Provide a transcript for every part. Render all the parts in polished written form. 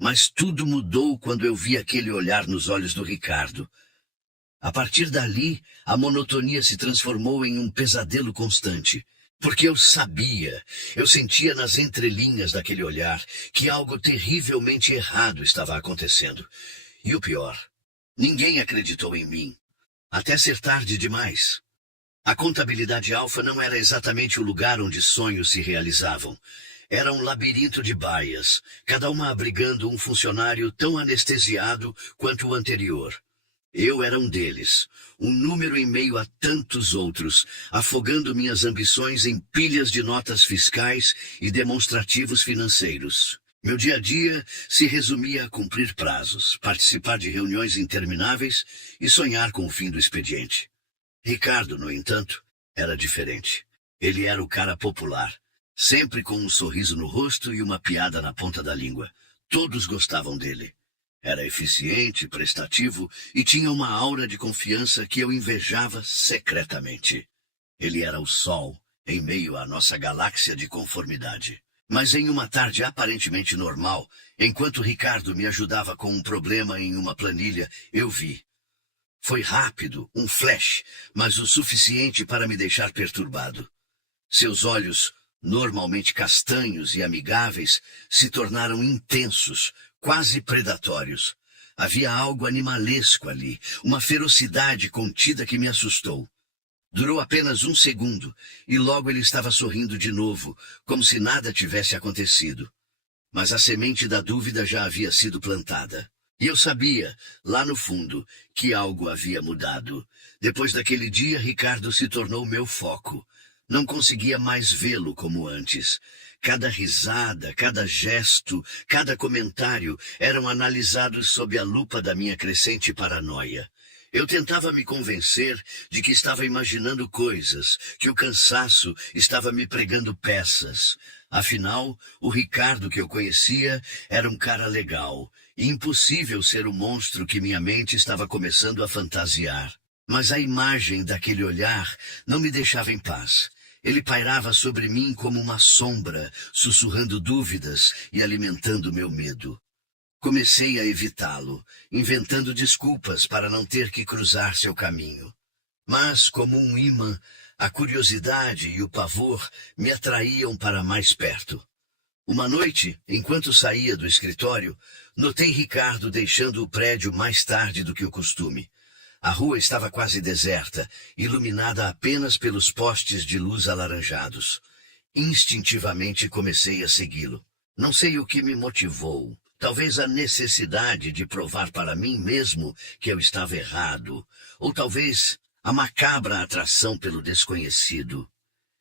Mas tudo mudou quando eu vi aquele olhar nos olhos do Ricardo. A partir dali, a monotonia se transformou em um pesadelo constante. Porque eu sentia nas entrelinhas daquele olhar que algo terrivelmente errado estava acontecendo. E o pior, ninguém acreditou em mim, até ser tarde demais. A contabilidade alfa não era exatamente o lugar onde sonhos se realizavam. Era um labirinto de baias, cada uma abrigando um funcionário tão anestesiado quanto o anterior. Eu era um deles, um número em meio a tantos outros, afogando minhas ambições em pilhas de notas fiscais e demonstrativos financeiros. Meu dia a dia se resumia a cumprir prazos, participar de reuniões intermináveis e sonhar com o fim do expediente. Ricardo, no entanto, era diferente. Ele era o cara popular, sempre com um sorriso no rosto e uma piada na ponta da língua. Todos gostavam dele. Era eficiente, prestativo e tinha uma aura de confiança que eu invejava secretamente. Ele era o sol, em meio à nossa galáxia de conformidade. Mas em uma tarde aparentemente normal, enquanto Ricardo me ajudava com um problema em uma planilha, eu vi. Foi rápido, um flash, mas o suficiente para me deixar perturbado. Seus olhos, normalmente castanhos e amigáveis, se tornaram intensos, quase predatórios. Havia algo animalesco ali, uma ferocidade contida que me assustou. Durou apenas um segundo, e logo ele estava sorrindo de novo, como se nada tivesse acontecido. Mas a semente da dúvida já havia sido plantada. E eu sabia, lá no fundo, que algo havia mudado. Depois daquele dia, Ricardo se tornou meu foco. Não conseguia mais vê-lo como antes. Cada risada, cada gesto, cada comentário eram analisados sob a lupa da minha crescente paranoia. Eu tentava me convencer de que estava imaginando coisas, que o cansaço estava me pregando peças. Afinal, o Ricardo que eu conhecia era um cara legal, e impossível ser o monstro que minha mente estava começando a fantasiar. Mas a imagem daquele olhar não me deixava em paz. Ele pairava sobre mim como uma sombra, sussurrando dúvidas e alimentando meu medo. Comecei a evitá-lo, inventando desculpas para não ter que cruzar seu caminho. Mas, como um imã, a curiosidade e o pavor me atraíam para mais perto. Uma noite, enquanto saía do escritório, notei Ricardo deixando o prédio mais tarde do que o costume. A rua estava quase deserta, iluminada apenas pelos postes de luz alaranjados. Instintivamente comecei a segui-lo. Não sei o que me motivou. Talvez a necessidade de provar para mim mesmo que eu estava errado. Ou talvez a macabra atração pelo desconhecido.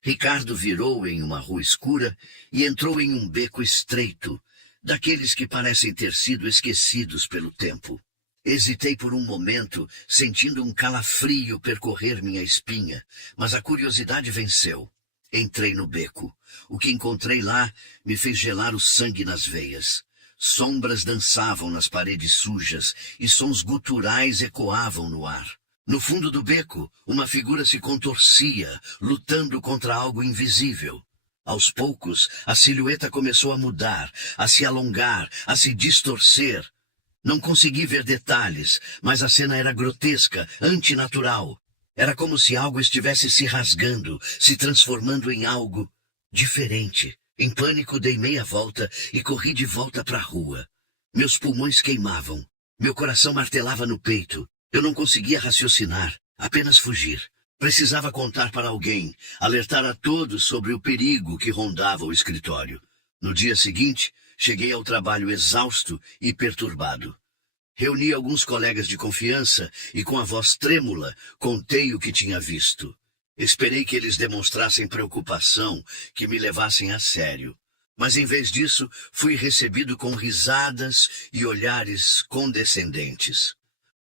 Ricardo virou em uma rua escura e entrou em um beco estreito, daqueles que parecem ter sido esquecidos pelo tempo. Hesitei por um momento, sentindo um calafrio percorrer minha espinha, mas a curiosidade venceu. Entrei no beco. O que encontrei lá me fez gelar o sangue nas veias. Sombras dançavam nas paredes sujas e sons guturais ecoavam no ar. No fundo do beco, uma figura se contorcia, lutando contra algo invisível. Aos poucos, a silhueta começou a mudar, a se alongar, a se distorcer. Não consegui ver detalhes, mas a cena era grotesca, antinatural. Era como se algo estivesse se rasgando, se transformando em algo diferente. Em pânico, dei meia volta e corri de volta para a rua. Meus pulmões queimavam. Meu coração martelava no peito. Eu não conseguia raciocinar, apenas fugir. Precisava contar para alguém, alertar a todos sobre o perigo que rondava o escritório. No dia seguinte, cheguei ao trabalho exausto e perturbado. Reuni alguns colegas de confiança e, com a voz trêmula, contei o que tinha visto. Esperei que eles demonstrassem preocupação, que me levassem a sério. Mas, em vez disso, fui recebido com risadas e olhares condescendentes.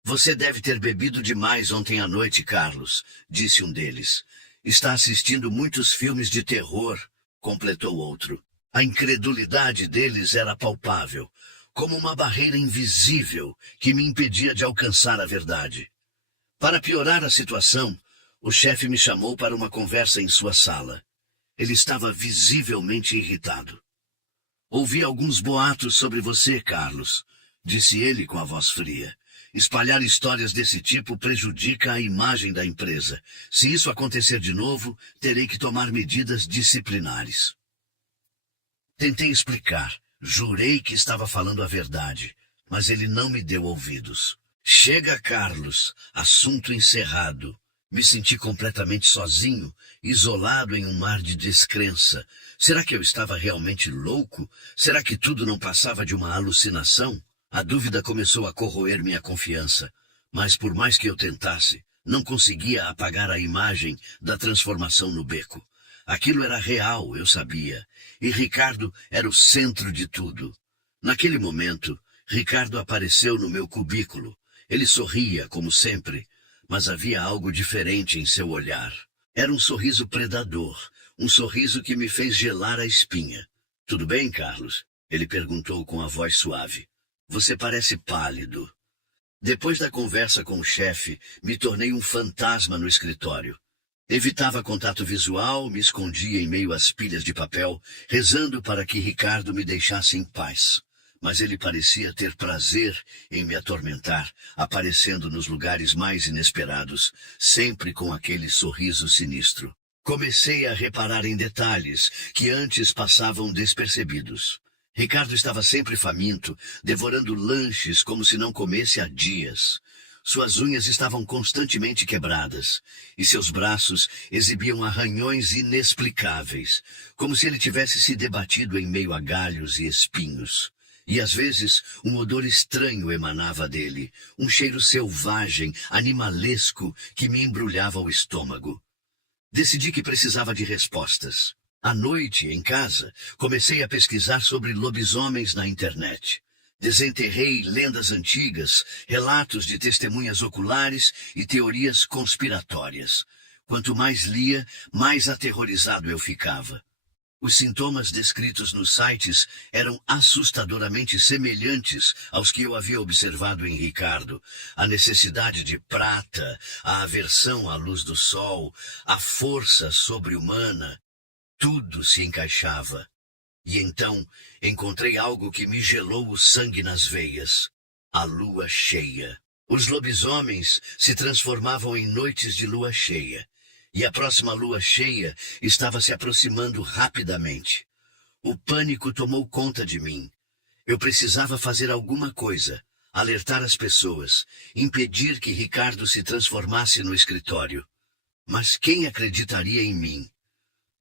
Você deve ter bebido demais ontem à noite, Carlos, disse um deles. Está assistindo muitos filmes de terror, completou outro. A incredulidade deles era palpável, como uma barreira invisível que me impedia de alcançar a verdade. Para piorar a situação, o chefe me chamou para uma conversa em sua sala. Ele estava visivelmente irritado. Ouvi alguns boatos sobre você, Carlos, disse ele com a voz fria. Espalhar histórias desse tipo prejudica a imagem da empresa. Se isso acontecer de novo, terei que tomar medidas disciplinares. Tentei explicar. Jurei que estava falando a verdade, mas ele não me deu ouvidos. Chega, Carlos. Assunto encerrado. Me senti completamente sozinho, isolado em um mar de descrença. Será que eu estava realmente louco? Será que tudo não passava de uma alucinação? A dúvida começou a corroer minha confiança, mas por mais que eu tentasse, não conseguia apagar a imagem da transformação no beco. Aquilo era real, eu sabia, e Ricardo era o centro de tudo. Naquele momento, Ricardo apareceu no meu cubículo. Ele sorria, como sempre, mas havia algo diferente em seu olhar. Era um sorriso predador, um sorriso que me fez gelar a espinha. Tudo bem, Carlos? Ele perguntou com a voz suave. Você parece pálido. Depois da conversa com o chefe, me tornei um fantasma no escritório. Evitava contato visual, me escondia em meio às pilhas de papel, rezando para que Ricardo me deixasse em paz. Mas ele parecia ter prazer em me atormentar, aparecendo nos lugares mais inesperados, sempre com aquele sorriso sinistro. Comecei a reparar em detalhes que antes passavam despercebidos. Ricardo estava sempre faminto, devorando lanches como se não comesse há dias. Suas unhas estavam constantemente quebradas, e seus braços exibiam arranhões inexplicáveis, como se ele tivesse se debatido em meio a galhos e espinhos. E às vezes um odor estranho emanava dele, um cheiro selvagem, animalesco, que me embrulhava o estômago. Decidi que precisava de respostas. À noite, em casa, comecei a pesquisar sobre lobisomens na internet. Desenterrei lendas antigas, relatos de testemunhas oculares e teorias conspiratórias. Quanto mais lia, mais aterrorizado eu ficava. Os sintomas descritos nos sites eram assustadoramente semelhantes aos que eu havia observado em Ricardo. A necessidade de prata, a aversão à luz do sol, a força sobre-humana. Tudo se encaixava. E então encontrei algo que me gelou o sangue nas veias. A lua cheia. Os lobisomens se transformavam em noites de lua cheia. E a próxima lua cheia estava se aproximando rapidamente. O pânico tomou conta de mim. Eu precisava fazer alguma coisa, alertar as pessoas, impedir que Ricardo se transformasse no escritório. Mas quem acreditaria em mim?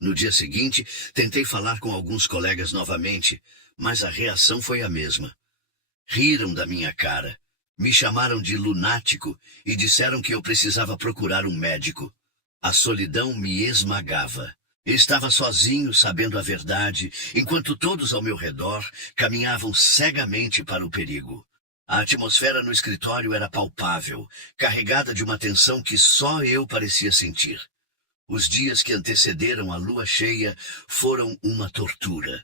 No dia seguinte, tentei falar com alguns colegas novamente, mas a reação foi a mesma. Riram da minha cara, me chamaram de lunático e disseram que eu precisava procurar um médico. A solidão me esmagava. Estava sozinho, sabendo a verdade, enquanto todos ao meu redor caminhavam cegamente para o perigo. A atmosfera no escritório era palpável, carregada de uma tensão que só eu parecia sentir. Os dias que antecederam a lua cheia foram uma tortura.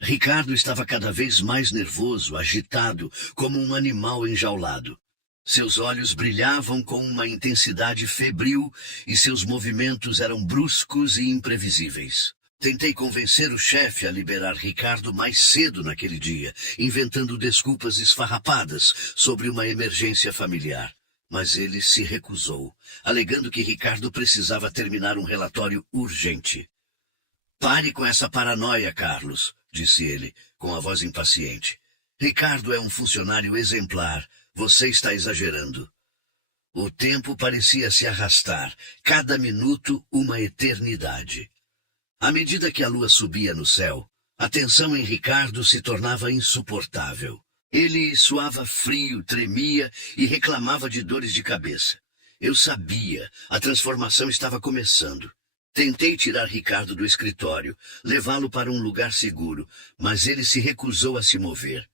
Ricardo estava cada vez mais nervoso, agitado, como um animal enjaulado. Seus olhos brilhavam com uma intensidade febril e seus movimentos eram bruscos e imprevisíveis. Tentei convencer o chefe a liberar Ricardo mais cedo naquele dia, inventando desculpas esfarrapadas sobre uma emergência familiar. Mas ele se recusou, alegando que Ricardo precisava terminar um relatório urgente. Pare com essa paranoia, Carlos, disse ele, com a voz impaciente. Ricardo é um funcionário exemplar. Você está exagerando. O tempo parecia se arrastar, cada minuto uma eternidade. À medida que a lua subia no céu, a tensão em Ricardo se tornava insuportável. Ele suava frio, tremia e reclamava de dores de cabeça. Eu sabia, a transformação estava começando. Tentei tirar Ricardo do escritório, levá-lo para um lugar seguro, mas ele se recusou a se mover.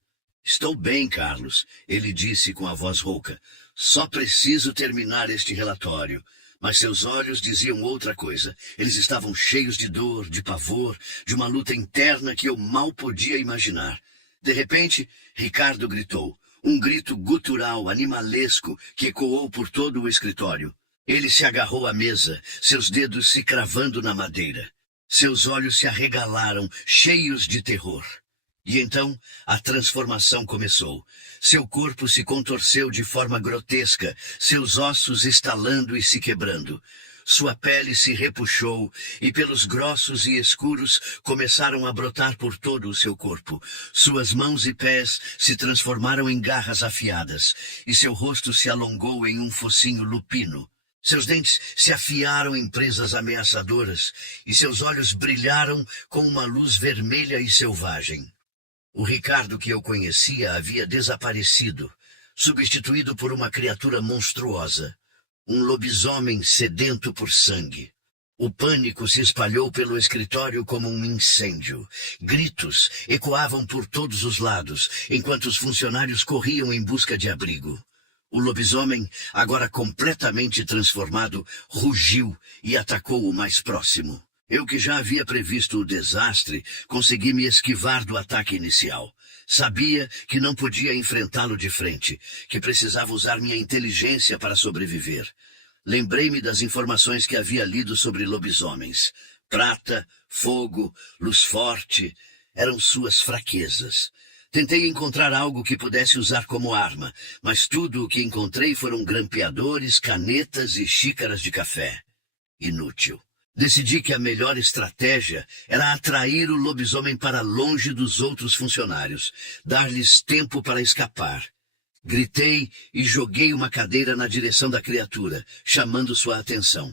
Estou bem, Carlos, ele disse com a voz rouca. Só preciso terminar este relatório. Mas seus olhos diziam outra coisa. Eles estavam cheios de dor, de pavor, de uma luta interna que eu mal podia imaginar. De repente, Ricardo gritou. Um grito gutural, animalesco, que ecoou por todo o escritório. Ele se agarrou à mesa, seus dedos se cravando na madeira. Seus olhos se arregalaram, cheios de terror. E então a transformação começou. Seu corpo se contorceu de forma grotesca, seus ossos estalando e se quebrando. Sua pele se repuxou e pelos grossos e escuros começaram a brotar por todo o seu corpo. Suas mãos e pés se transformaram em garras afiadas e seu rosto se alongou em um focinho lupino. Seus dentes se afiaram em presas ameaçadoras e seus olhos brilharam com uma luz vermelha e selvagem. O Ricardo que eu conhecia havia desaparecido, substituído por uma criatura monstruosa. Um lobisomem sedento por sangue. O pânico se espalhou pelo escritório como um incêndio. Gritos ecoavam por todos os lados, enquanto os funcionários corriam em busca de abrigo. O lobisomem, agora completamente transformado, rugiu e atacou o mais próximo. Eu que já havia previsto o desastre, consegui me esquivar do ataque inicial. Sabia que não podia enfrentá-lo de frente, que precisava usar minha inteligência para sobreviver. Lembrei-me das informações que havia lido sobre lobisomens. Prata, fogo, luz forte, eram suas fraquezas. Tentei encontrar algo que pudesse usar como arma, mas tudo o que encontrei foram grampeadores, canetas e xícaras de café. Inútil. Decidi que a melhor estratégia era atrair o lobisomem para longe dos outros funcionários, dar-lhes tempo para escapar. Gritei e joguei uma cadeira na direção da criatura, chamando sua atenção.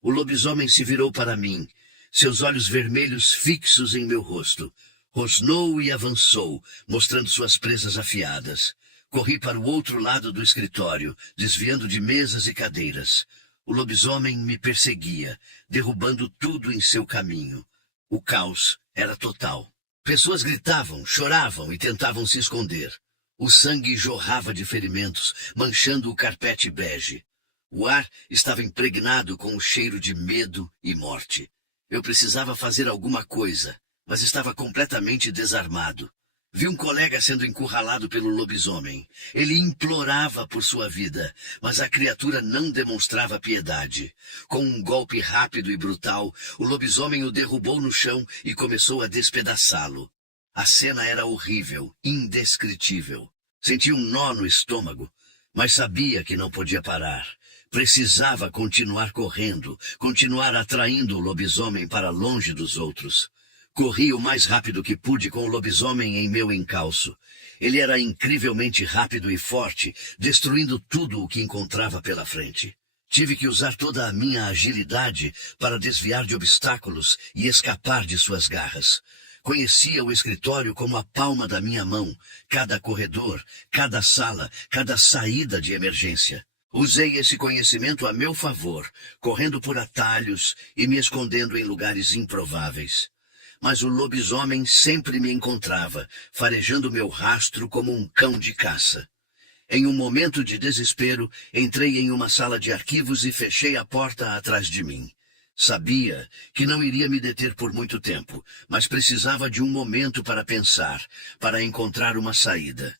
O lobisomem se virou para mim, seus olhos vermelhos fixos em meu rosto. Rosnou e avançou, mostrando suas presas afiadas. Corri para o outro lado do escritório, desviando de mesas e cadeiras. O lobisomem me perseguia, derrubando tudo em seu caminho. O caos era total. Pessoas gritavam, choravam e tentavam se esconder. O sangue jorrava de ferimentos, manchando o carpete bege. O ar estava impregnado com o cheiro de medo e morte. Eu precisava fazer alguma coisa, mas estava completamente desarmado. Vi um colega sendo encurralado pelo lobisomem. Ele implorava por sua vida, mas a criatura não demonstrava piedade. Com um golpe rápido e brutal, o lobisomem o derrubou no chão e começou a despedaçá-lo. A cena era horrível, indescritível. Senti um nó no estômago, mas sabia que não podia parar. Precisava continuar correndo, continuar atraindo o lobisomem para longe dos outros. Corri o mais rápido que pude com o lobisomem em meu encalço. Ele era incrivelmente rápido e forte, destruindo tudo o que encontrava pela frente. Tive que usar toda a minha agilidade para desviar de obstáculos e escapar de suas garras. Conhecia o escritório como a palma da minha mão, cada corredor, cada sala, cada saída de emergência. Usei esse conhecimento a meu favor, correndo por atalhos e me escondendo em lugares improváveis. Mas o lobisomem sempre me encontrava, farejando meu rastro como um cão de caça. Em um momento de desespero, entrei em uma sala de arquivos e fechei a porta atrás de mim. Sabia que não iria me deter por muito tempo, mas precisava de um momento para pensar, para encontrar uma saída.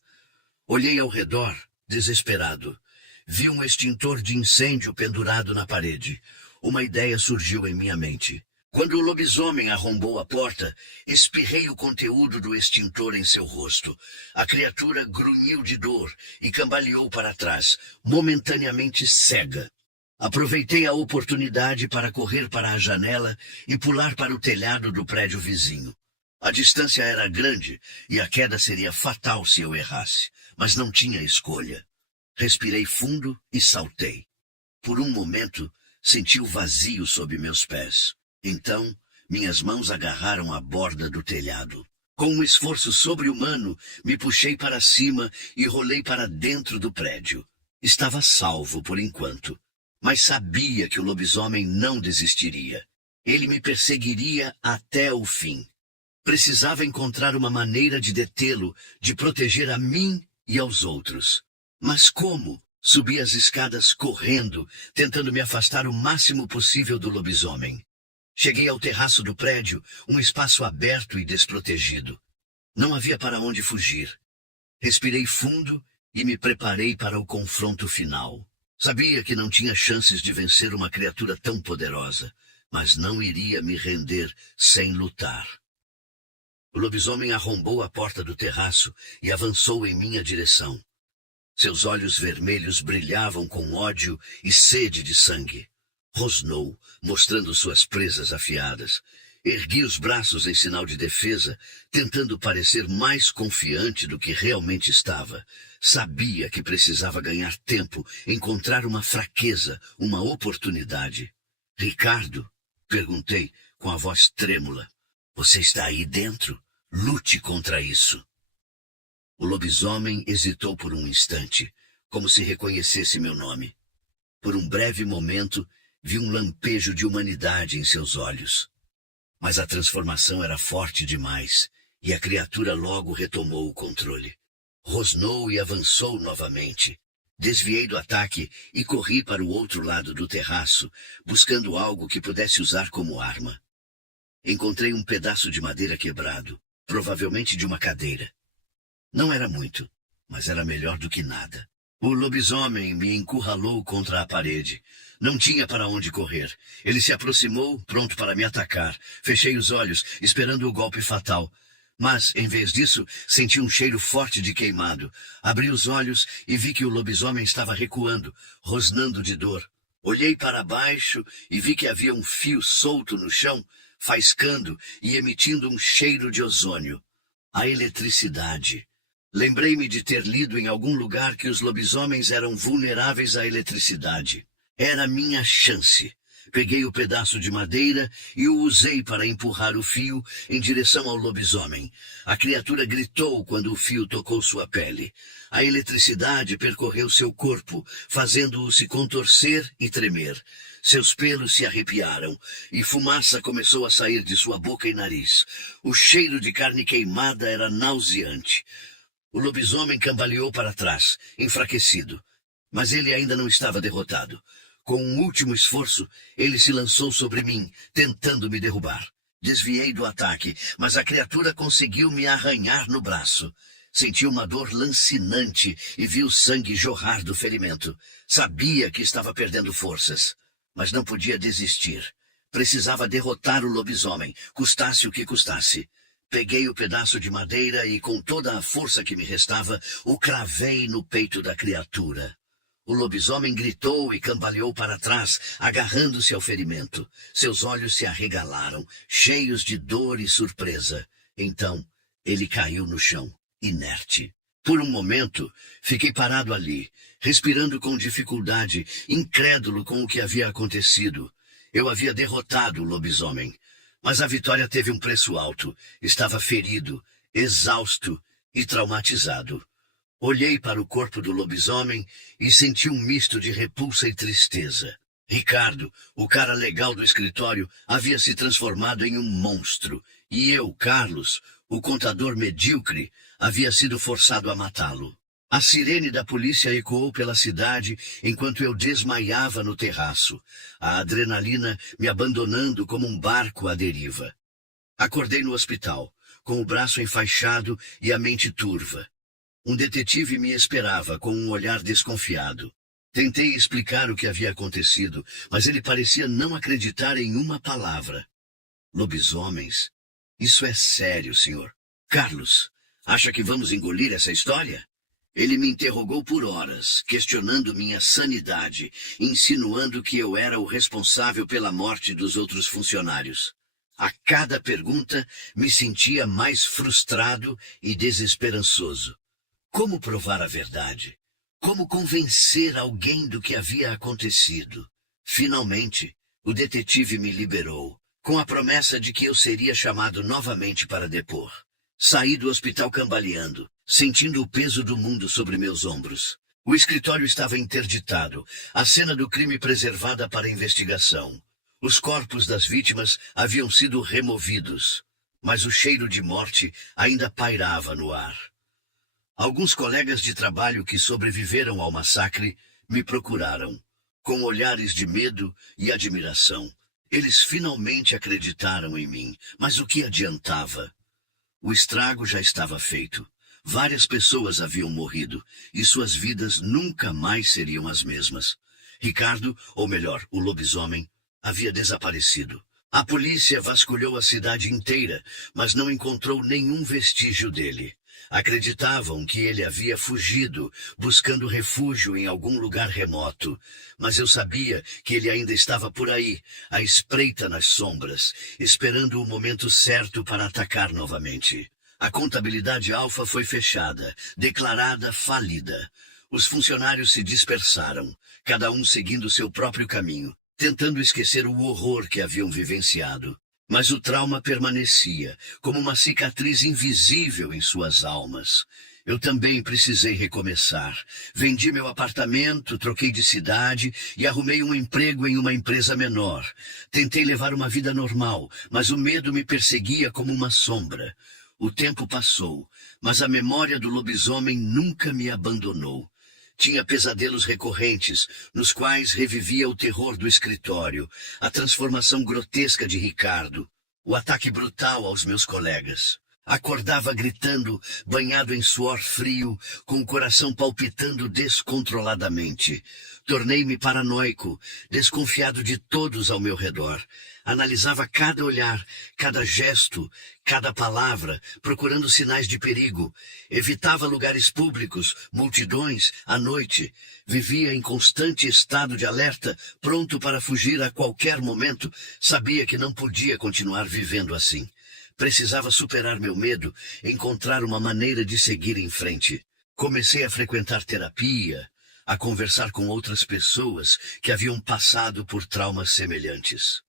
Olhei ao redor, desesperado. Vi um extintor de incêndio pendurado na parede. Uma ideia surgiu em minha mente. Quando o lobisomem arrombou a porta, espirrei o conteúdo do extintor em seu rosto. A criatura grunhiu de dor e cambaleou para trás, momentaneamente cega. Aproveitei a oportunidade para correr para a janela e pular para o telhado do prédio vizinho. A distância era grande e a queda seria fatal se eu errasse, mas não tinha escolha. Respirei fundo e saltei. Por um momento, senti o vazio sob meus pés. Então, minhas mãos agarraram a borda do telhado. Com um esforço sobre-humano, me puxei para cima e rolei para dentro do prédio. Estava salvo por enquanto, mas sabia que o lobisomem não desistiria. Ele me perseguiria até o fim. Precisava encontrar uma maneira de detê-lo, de proteger a mim e aos outros. Mas como? Subi as escadas correndo, tentando me afastar o máximo possível do lobisomem. Cheguei ao terraço do prédio, um espaço aberto e desprotegido. Não havia para onde fugir. Respirei fundo e me preparei para o confronto final. Sabia que não tinha chances de vencer uma criatura tão poderosa, mas não iria me render sem lutar. O lobisomem arrombou a porta do terraço e avançou em minha direção. Seus olhos vermelhos brilhavam com ódio e sede de sangue. Rosnou, mostrando suas presas afiadas. Ergui os braços em sinal de defesa, tentando parecer mais confiante do que realmente estava. Sabia que precisava ganhar tempo, encontrar uma fraqueza, uma oportunidade. Ricardo? Perguntei, com a voz trêmula. Você está aí dentro? Lute contra isso. O lobisomem hesitou por um instante, como se reconhecesse meu nome. Por um breve momento, vi um lampejo de humanidade em seus olhos. Mas a transformação era forte demais, e a criatura logo retomou o controle. Rosnou e avançou novamente. Desviei do ataque e corri para o outro lado do terraço, buscando algo que pudesse usar como arma. Encontrei um pedaço de madeira quebrado, provavelmente de uma cadeira. Não era muito, mas era melhor do que nada. O lobisomem me encurralou contra a parede. Não tinha para onde correr. Ele se aproximou, pronto para me atacar. Fechei os olhos, esperando o golpe fatal. Mas, em vez disso, senti um cheiro forte de queimado. Abri os olhos e vi que o lobisomem estava recuando, rosnando de dor. Olhei para baixo e vi que havia um fio solto no chão, faiscando e emitindo um cheiro de ozônio. A eletricidade. Lembrei-me de ter lido em algum lugar que os lobisomens eram vulneráveis à eletricidade. Era minha chance. Peguei o pedaço de madeira e o usei para empurrar o fio em direção ao lobisomem. A criatura gritou quando o fio tocou sua pele. A eletricidade percorreu seu corpo, fazendo-o se contorcer e tremer. Seus pelos se arrepiaram e fumaça começou a sair de sua boca e nariz. O cheiro de carne queimada era nauseante. O lobisomem cambaleou para trás, enfraquecido. Mas ele ainda não estava derrotado. Com um último esforço, ele se lançou sobre mim, tentando me derrubar. Desviei do ataque, mas a criatura conseguiu me arranhar no braço. Senti uma dor lancinante e vi o sangue jorrar do ferimento. Sabia que estava perdendo forças, mas não podia desistir. Precisava derrotar o lobisomem, custasse o que custasse. Peguei o pedaço de madeira e, com toda a força que me restava, o cravei no peito da criatura. O lobisomem gritou e cambaleou para trás, agarrando-se ao ferimento. Seus olhos se arregalaram, cheios de dor e surpresa. Então, ele caiu no chão, inerte. Por um momento, fiquei parado ali, respirando com dificuldade, incrédulo com o que havia acontecido. Eu havia derrotado o lobisomem. Mas a vitória teve um preço alto. Estava ferido, exausto e traumatizado. Olhei para o corpo do lobisomem e senti um misto de repulsa e tristeza. Ricardo, o cara legal do escritório, havia se transformado em um monstro. E eu, Carlos, o contador medíocre, havia sido forçado a matá-lo. A sirene da polícia ecoou pela cidade enquanto eu desmaiava no terraço, a adrenalina me abandonando como um barco à deriva. Acordei no hospital, com o braço enfaixado e a mente turva. Um detetive me esperava com um olhar desconfiado. Tentei explicar o que havia acontecido, mas ele parecia não acreditar em uma palavra. Lobisomens? Isso é sério, senhor. Carlos, acha que vamos engolir essa história? Ele me interrogou por horas, questionando minha sanidade, insinuando que eu era o responsável pela morte dos outros funcionários. A cada pergunta, me sentia mais frustrado e desesperançoso. Como provar a verdade? Como convencer alguém do que havia acontecido? Finalmente, o detetive me liberou, com a promessa de que eu seria chamado novamente para depor. Saí do hospital cambaleando, sentindo o peso do mundo sobre meus ombros. O escritório estava interditado, a cena do crime preservada para investigação. Os corpos das vítimas haviam sido removidos, mas o cheiro de morte ainda pairava no ar. Alguns colegas de trabalho que sobreviveram ao massacre me procuraram, com olhares de medo e admiração. Eles finalmente acreditaram em mim, mas o que adiantava? O estrago já estava feito. Várias pessoas haviam morrido, e suas vidas nunca mais seriam as mesmas. Ricardo, ou melhor, o lobisomem, havia desaparecido. A polícia vasculhou a cidade inteira, mas não encontrou nenhum vestígio dele. Acreditavam que ele havia fugido, buscando refúgio em algum lugar remoto. Mas eu sabia que ele ainda estava por aí, à espreita nas sombras, esperando o momento certo para atacar novamente. A contabilidade Alfa foi fechada, declarada falida. Os funcionários se dispersaram, cada um seguindo seu próprio caminho, tentando esquecer o horror que haviam vivenciado. Mas o trauma permanecia, como uma cicatriz invisível em suas almas. Eu também precisei recomeçar. Vendi meu apartamento, troquei de cidade e arrumei um emprego em uma empresa menor. Tentei levar uma vida normal, mas o medo me perseguia como uma sombra. O tempo passou, mas a memória do lobisomem nunca me abandonou. Tinha pesadelos recorrentes, nos quais revivia o terror do escritório, a transformação grotesca de Ricardo, o ataque brutal aos meus colegas. Acordava gritando, banhado em suor frio, com o coração palpitando descontroladamente. Tornei-me paranoico, desconfiado de todos ao meu redor. Analisava cada olhar, cada gesto, cada palavra, procurando sinais de perigo. Evitava lugares públicos, multidões, à noite. Vivia em constante estado de alerta, pronto para fugir a qualquer momento. Sabia que não podia continuar vivendo assim. Precisava superar meu medo, encontrar uma maneira de seguir em frente. Comecei a frequentar terapia, a conversar com outras pessoas que haviam passado por traumas semelhantes.